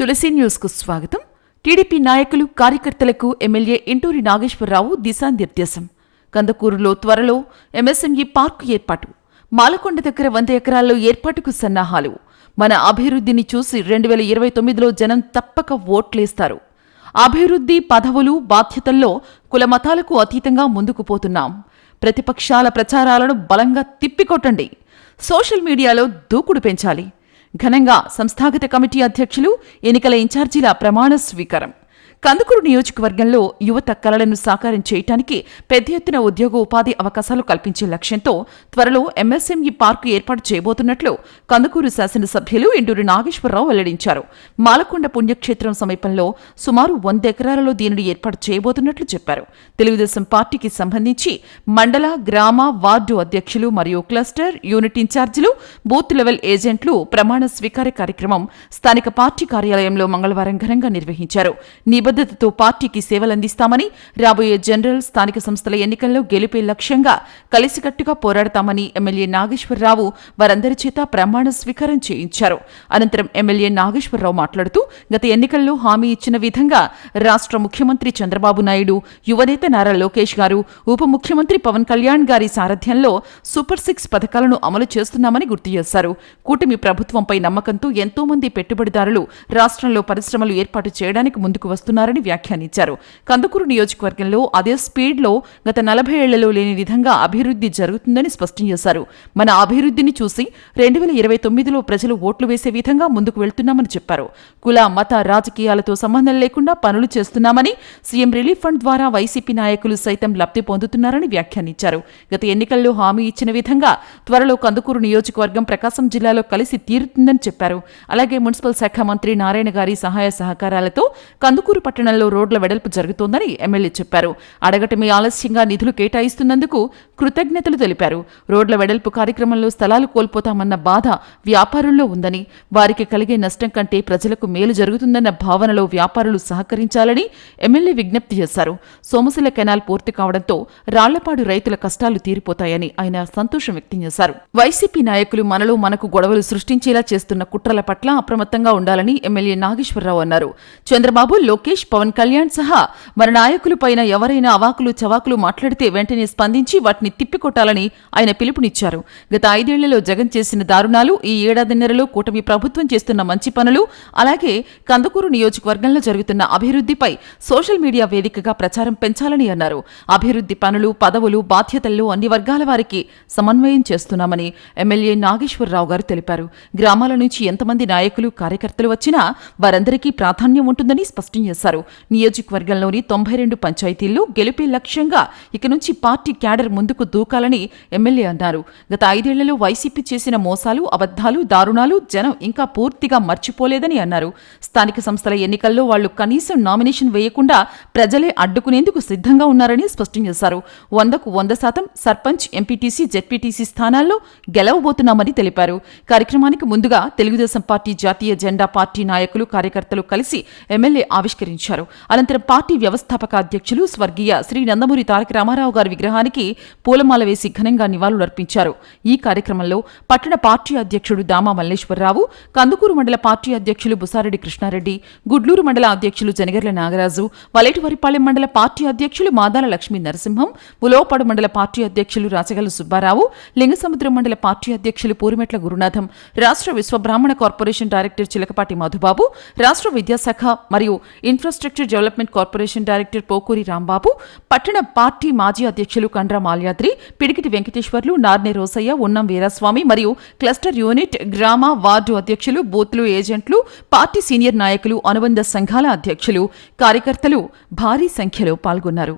తులసి న్యూస్కు స్వాగతం. టీడీపీ నాయకులు కార్యకర్తలకు ఎమ్మెల్యే ఇంటూరి నాగేశ్వరరావు దిశానిర్దేశం. కందకూరులో త్వరలో ఎంఎస్ఎంఈ పార్కు ఏర్పాటు. మాలకొండ దగ్గర వంద ఎకరాల్లో ఏర్పాటుకు సన్నాహాలు. మన అభివృద్ధిని చూసి రెండు వేల ఇరవై తొమ్మిదిలో జనం తప్పక ఓట్లేస్తారు. అభివృద్ధి పదవులు బాధ్యతల్లో కులమతాలకు అతీతంగా ముందుకు పోతున్నాం. ప్రతిపక్షాల ప్రచారాలను బలంగా తిప్పికొట్టండి. సోషల్ మీడియాలో దూకుడు పెంచాలి. ఘనంగా సంస్థాగత కమిటీ అధ్యక్షులు ఎన్నికల ఇన్ఛార్జీల ప్రమాణ స్వీకారం. కందుకూరు నియోజకవర్గంలో యువత కలలను సాకారం చేయటానికి పెద్ద ఎత్తున ఉద్యోగ ఉపాధి అవకాశాలు కల్పించే లక్ష్యంతో త్వరలో ఎంఎస్ఎంఈ పార్కు ఏర్పాటు చేయబోతున్నట్లు కందుకూరు శాసనసభ్యులు ఎండూరి నాగేశ్వరరావు వెల్లడించారు. మాలకొండ పుణ్యక్షేత్రం సమీపంలో సుమారు వంద ఎకరాలలో దీనిని ఏర్పాటు చేయబోతున్నట్లు చెప్పారు. తెలుగుదేశం పార్టీకి సంబంధించి మండల గ్రామ వార్డు అధ్యక్షులు మరియు క్లస్టర్ యూనిట్ ఇన్ఛార్జీలు బూత్ లెవెల్ ఏజెంట్లు ప్రమాణ స్వీకార కార్యక్రమం స్థానిక పార్టీ కార్యాలయంలో మంగళవారం ఘనంగా నిర్వహించారు. నిబద్ధతతో పార్టీకి సేవలందిస్తామని రాబోయే జనరల్ స్థానిక సంస్థల ఎన్నికల్లో గెలిపే లక్ష్యంగా కలిసికట్టుగా పోరాడతామని ఎమ్మెల్యే నాగేశ్వరరావు వారందరి చేత ప్రమాణ స్వీకారం చేయించారు. అనంతరం ఎమ్మెల్యే నాగేశ్వరరావు మాట్లాడుతూ గత ఎన్నికల్లో హామీ ఇచ్చిన విధంగా రాష్ట్ర ముఖ్యమంత్రి చంద్రబాబు నాయుడు యువనేత నారా లోకేష్ గారు ఉప ముఖ్యమంత్రి పవన్ కళ్యాణ్ గారి సారథ్యంలో సూపర్ సిక్స్ పథకాలను అమలు చేస్తున్నామని గుర్తు చేశారు. కూటమి ప్రభుత్వంపై నమ్మకంతో ఎంతో మంది పెట్టుబడిదారులు రాష్ట్రంలో పరిశ్రమలు ఏర్పాటు చేయడానికి ముందుకు వస్తున్నారు. వస్తున్నారని వ్యాఖ్యానించారు. కందుకూరు నియోజకవర్గంలో అదే స్పీడ్లో గత నలభై ఏళ్ళలో లేని విధంగా అభివృద్ధి జరుగుతుందని స్పష్టం చేశారు. మన అభివృద్ధిని చూసి రెండు వేల ఇరవై తొమ్మిదిలో ప్రజలు ఓట్లు వేసే విధంగా ముందుకు వెళ్తున్నామని చెప్పారు. కుల మత రాజకీయాలతో సంబంధం లేకుండా పనులు చేస్తున్నామని సీఎం రిలీఫ్ ఫండ్ ద్వారా వైసీపీ నాయకులు సైతం లబ్ధి పొందుతున్నారని వ్యాఖ్యానించారు. గత ఎన్నికల్లో హామీ ఇచ్చిన విధంగా త్వరలో కందుకూరు నియోజకవర్గం ప్రకాశం జిల్లాలో కలిసి తీరుతుందని చెప్పారు. అలాగే మున్సిపల్ శాఖ మంత్రి నారాయణ గారి సహాయ సహకారాలతో కందుకూరు పట్టణంలో రోడ్ల వెడల్పు జరుగుతోందని ఎమ్మెల్యే చెప్పారు. అడగటమే ఆలస్యంగా నిధులు కేటాయిస్తున్నందుకు కృతజ్ఞతలు తెలిపారు. రోడ్ల వెడల్పు కార్యక్రమంలో స్థలాలు కోల్పోతామన్న బాధ వ్యాపారుల్లో ఉందని వారికి కలిగే నష్టం కంటే ప్రజలకు మేలు జరుగుతుందన్న భావనలో వ్యాపారులు సహకరించాలని ఎమ్మెల్యే విజ్ఞప్తి చేశారు. సోమశిల కెనాల్ పూర్తి కావడంతో రాళ్ళపాడు రైతుల కష్టాలు తీరిపోతాయని ఆయన సంతోషం వ్యక్తం చేశారు. వైసీపీ నాయకులు మనలో మనకు గొడవలు సృష్టించేలా చేస్తున్న కుట్రల పట్ల అప్రమత్తంగా ఉండాలని ఎమ్మెల్యే నాగేశ్వరరావు అన్నారు. చంద్రబాబు లోకేష్ పవన్ కళ్యాణ్ సహా మన నాయకులపైన ఎవరైనా అవాకులు చవాకులు మాట్లాడితే వెంటనే స్పందించి వాటిని తిప్పికొట్టాలని ఆయన పిలుపునిచ్చారు. గత ఐదేళ్ళలో జగన్ చేసిన దారుణాలు ఈ ఏడాదిన్నరలో కూటమి ప్రభుత్వం చేస్తున్న మంచి పనులు అలాగే కందుకూరు నియోజకవర్గంలో జరుగుతున్న అభివృద్ధిపై సోషల్ మీడియా వేదికగా ప్రచారం పెంచాలని అన్నారు. అభివృద్ధి పనులు పదవులు బాధ్యతలు అన్ని వర్గాల వారికి సమన్వయం చేస్తున్నామని ఎమ్మెల్యే నాగేశ్వరరావు గారు తెలిపారు. గ్రామాల నుంచి ఎంతమంది నాయకులు కార్యకర్తలు వచ్చినా వారందరికీ ప్రాధాన్యం ఉంటుందని స్పష్టం చేశారు. నియోజకవర్గంలోని తొంభై రెండు పంచాయతీల్లో గెలిపే లక్ష్యంగా ఇక నుంచి పార్టీ క్యాడర్ ముందుకు దూకాలని ఎమ్మెల్యే అన్నారు. గత ఐదేళ్ళలో వైసీపీ చేసిన మోసాలు అబద్ధాలు దారుణాలు జనం ఇంకా పూర్తిగా మర్చిపోలేదని అన్నారు. స్థానిక సంస్థల ఎన్నికల్లో వాళ్ళు కనీసం నామినేషన్ వేయకుండా ప్రజలే అడ్డుకునేందుకు సిద్ధంగా ఉన్నారని స్పష్టం చేశారు. వందకు వంద శాతం సర్పంచ్ ఎంపీటీసీ జెడ్పీటీసీ స్థానాల్లో గెలవబోతున్నామని తెలిపారు. కార్యక్రమానికి ముందుగా తెలుగుదేశం పార్టీ జాతీయ జెండా పార్టీ నాయకులు కార్యకర్తలు కలిసి ఎమ్మెల్యే ఆవిష్కరించారు. అనంతరం పార్టీ వ్యవస్థాపక అధ్యక్షులు స్వర్గీయ శ్రీ నందమూరి తారక రామారావు గారి విగ్రహానికి పూలమాల వేసి ఘనంగా నివాళులర్పించారు. ఈ కార్యక్రమంలో పట్టణ పార్టీ అధ్యక్షుడు దామా మల్లేశ్వరరావు కందుకూరు మండల పార్టీ అధ్యక్షులు బుసారెడ్డి కృష్ణారెడ్డి గుడ్లూరు మండల అధ్యక్షులు జనగర్ల నాగరాజు వలేటివరిపాలెం మండల పార్టీ అధ్యక్షులు మాదాల లక్ష్మీ నరసింహం ఉలోపాడు మండల పార్టీ అధ్యక్షులు రాచగల్లు సుబ్బారావు లింగసముద్రం మండల పార్టీ అధ్యక్షులు పూరిమెట్ల గురునాథం రాష్ట్ర విశ్వబ్రాహ్మణ కార్పొరేషన్ డైరెక్టర్ చిలకపాటి మధుబాబు రాష్ట్ర విద్యాశాఖ మరియు infrastructure development corporation director Pokuri Rambabu పట్టణ పార్టీ మాజీ అధ్యక్షులు కండ్రా మాల్యాద్రి పిడికిటి వెంకటేశ్వర్లు నార్నే రోసయ్య ఉన్నం వీరాస్వామి మరియు క్లస్టర్ యూనిట్ గ్రామ వార్డు అధ్యక్షులు బూత్లు ఏజెంట్లు పార్టీ సీనియర్ నాయకులు అనుబంధ సంఘాల అధ్యక్షులు కార్యకర్తలు భారీ సంఖ్యలో పాల్గొన్నారు.